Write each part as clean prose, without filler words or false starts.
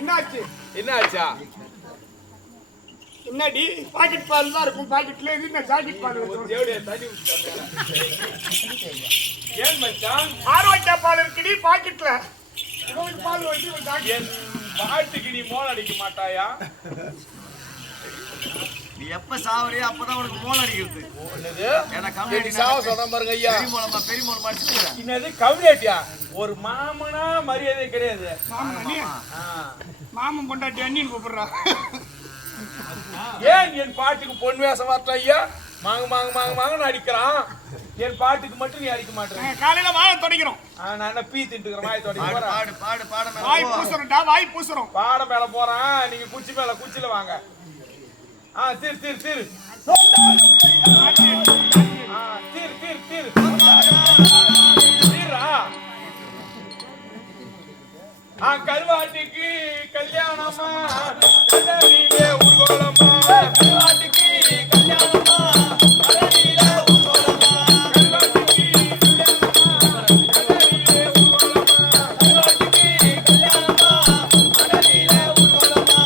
என்னாச்சு? என்னாச்சா? என்னடி பாக்கெட் பால் தான் இருக்கும். பாக்கெட்ல இது என்ன பாக்கெட் பால்? தேவடியா தண்ணி ஊத்திட்டாங்க. ஏன் மச்சான்? ஆரோக்கிய பால் இருக்குடி பாக்கெட்ல. உங்களுக்கு பால் வச்சு என் பாட்டுக்கு நீ மோல் அடிக்க மாட்டாயா? நீ எப்ப சாவறியோ அப்பதான் உனக்கு மோல் அடிக்கிறது. என்னது? ஏன்னா கம்யூனிட்டி சாவ சொன்ன பாருங்க ஐயா. பெரிய மோல் மாட்டிக்கிறேன். என்னது கம்யூனிட்டியா? ஒரு மாமனா மரியாதை கிடையாது. மாமன் பொண்டாட்டி அண்ணின்னு கூப்பிடுறா. ஏன் என் பாட்டுக்கு பொன் வேஷம் வரல ஐயா? மாங்க மாங்க மாங்க மாங்கன்னு அடிக்கிறான். என் பாட்டுக்கு மட்டும் நீ அடிக்க மாட்டேன். காலையில வாயை தொடக்கிறோம். நான் என்ன பீ தின்ட்டுக்கிறேன். வாயை தொடக்க போறேன். பாடு பாடு பாடு மேல வாய் பூசுறோம்டா, வாய் பூசுறோம். பாட மேல போறேன். நீங்க குச்சி மேல குச்சில வாங்க. தீர் தீர் தீர். தீர் தீர் தீர். தீரா. கருவாட்டிக்கு கல்யாணமா கடலிலே ஊர்கோலமா. கருவாட்டிக்கு கல்யாணமா கடலிலே ஊர்கோலமா. கருவாட்டிக்கு கல்யாணமா கடலிலே ஊர்கோலமா. கருவாட்டிக்கு கல்யாணமா கடலிலே ஊர்கோலமா.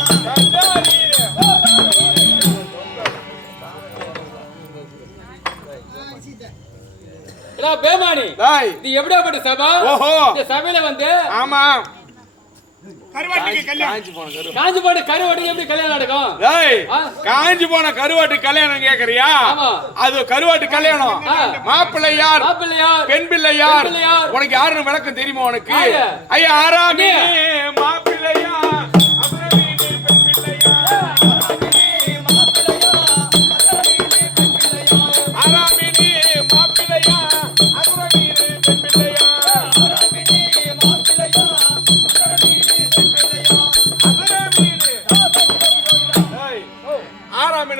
கடலிலே பேமானி நீ எப்படியாப்பட்ட சபா? இந்த சபையில வந்து ஆமா கருவாட்டுக்கு கல்யாணம். காஞ்சி போன கருவாட்டுக்கு எப்படி கல்யாணம் நடக்கும்? காஞ்சி போன கருவாட்டு கல்யாணம் கேக்குறியா? அது கருவாட்டு கல்யாணம். மாப்பிள்ளை யார்? பெண் பிள்ளை யார்? உனக்கு யாருன்னு விளக்கம் தெரியுமா உனக்கு? ஐயா ஆறாமே மாப்பிள்ளை யார்?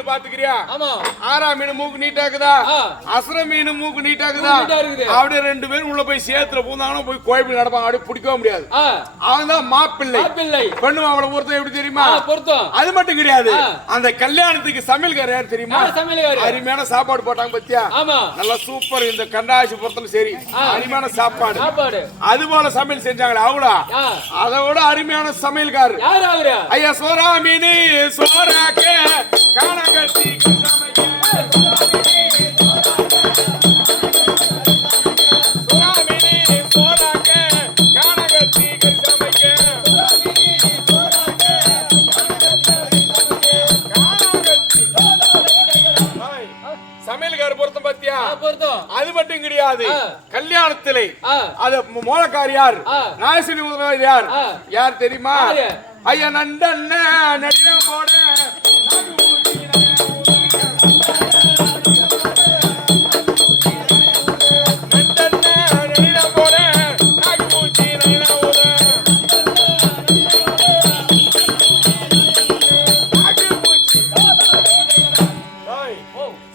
பாத்துக்கிறியா? ஆறாம் மீன் மூக்கு நீட்டாக்குதா, அசுர மீன் மூக்கு நீட்டாக்குதா. அப்படியே ரெண்டு பேரும் உள்ள போய் சேத்துல பூந்தாங்கன்னா போய் கோயில் நடப்பாங்க. அப்படியே பிடிக்கவே முடியாது. அவன் தான் மாப்பிள்ளை. பெண்ணு அவளை பொறுத்தம் எப்படி தெரியுமா? அது மட்டும் கிடையாது. அந்த கல்யாணத்துக்கு சமையல்கார யார் தெரியுமா? அருமையான சாப்பாடு போட்டாங்க பத்தியா? நல்லா சூப்பர். இந்த கண்டாசி பொறுத்தம் சரி அருமையான சாப்பாடு. அது போல சமையல் செஞ்சாங்களே அவளா? அதை விட அருமையான சமையல்காரர் ஐயா சோரா மீன் சோறாக்க காணகத்தி சமைக்க. சோரா மீன் சோறாக்க காணகத்தி சமைக்க. சமையல்காரர் பொருத்தம் பத்தியா? அது மட்டும் கிடையாது. கல்யாணத்திலே அது மோளக்கார் யார்? நாயசினி முதல்வர் யார்? யார் தெரியுமா? ஐயா நண்டண்ண நடினம் போட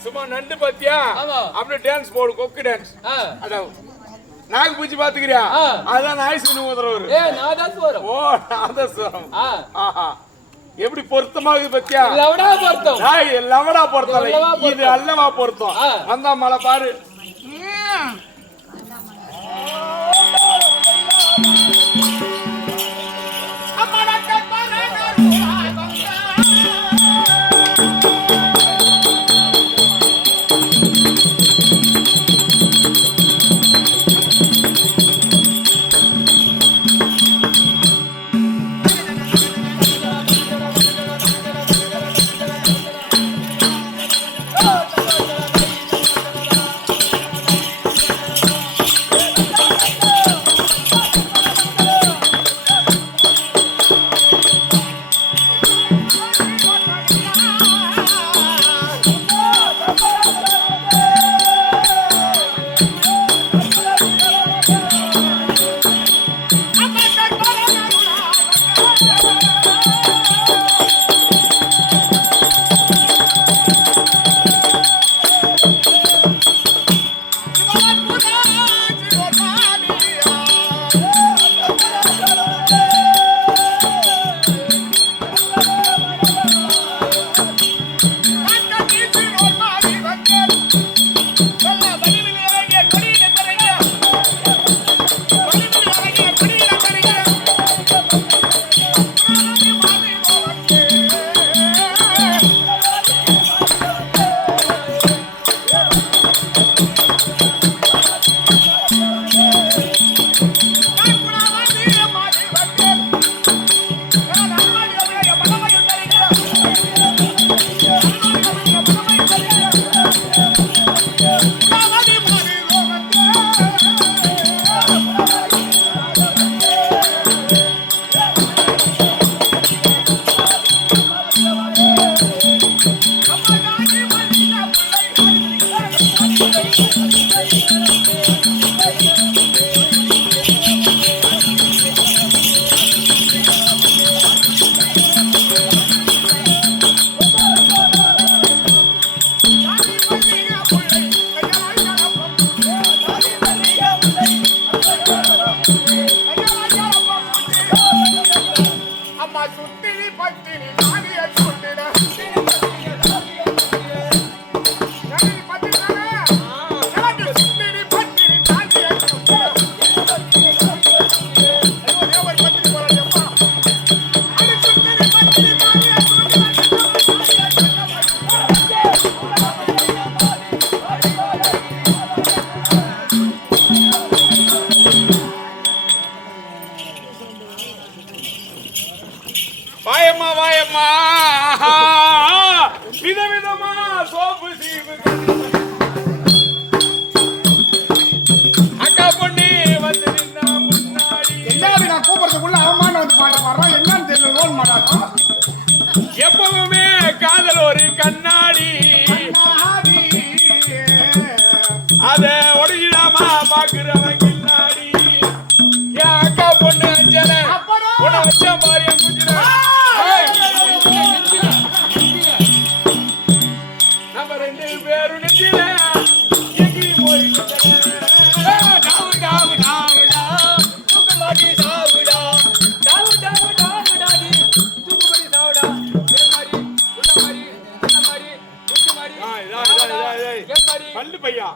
சும்மா நண்டு பத்தியா? அப்படியே டான்ஸ் போடு, கொக்கு டான்ஸ். நாக்கு பூச்சி பாத்துக்கிறியா? அதான் நாயசினி முதல்வர். ஓ நாதஸ்வரம். எப்படி பொருத்தமாக பத்தியா? லவடா பொருத்தம். இது அல்லவா பொருத்தம். வந்தா மழை பாரு. கண்ணாடி அத ஒடுகிடாமா பாக்குறவன் கில்லாடி என் அக்கா பொண்ணு அஞ்சல உன்னை வச்ச மாதிரி என் குஞ்சில நம்ம ரெண்டு பேரும் நெஞ்சில எங்கேயும் போய் டாவு டாவு டாவுடா தூக்கமாட்டி சாவுடா டாவு டாவு டாவுடா நீ தூக்கமாட்டி சாவுடா ஏ மாதிரி உள்ள மாதிரி என்ன மாதிரி குச்சி மாதிரி ஏ மாதிரி கல்லு பையா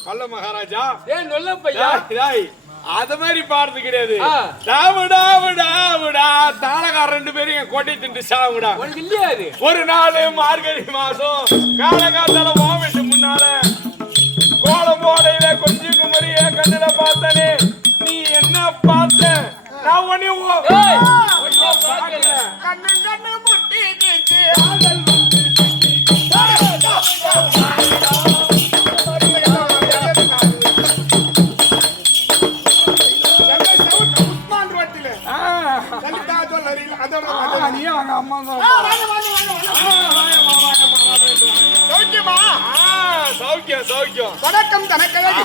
கள்ள மகாராஜா ஏன் நொல்ல பையா அத மாதிரி பாடுறது கிடையாது டாவுடா டாவுடா தாளகார ரெண்டு பேரும் என் கொட்டை திண்டு சாவுடா உனக்கு இல்லையா அது ஒரு நாள் மார்கழி மாசம் காலகாலத்தால வாமிட்டு முன்னால கோலம் போடையில கொஞ்சம் குமரிய கண்ணுல பார்த்தனே நீ என்ன பார்த்த நான் உன்னை ஏய், பார்க்கல. கண்ணு கண்ணு முட்டி கிச்சு காதல் உஸ்மான் ரோட்டில ஆ, லலிதா ஜுவல்லரி அதோட நீ வாங்க அம்மா சௌக்கியமா சௌக்கியம் சௌக்கியம் வணக்கம் தனக்கழகி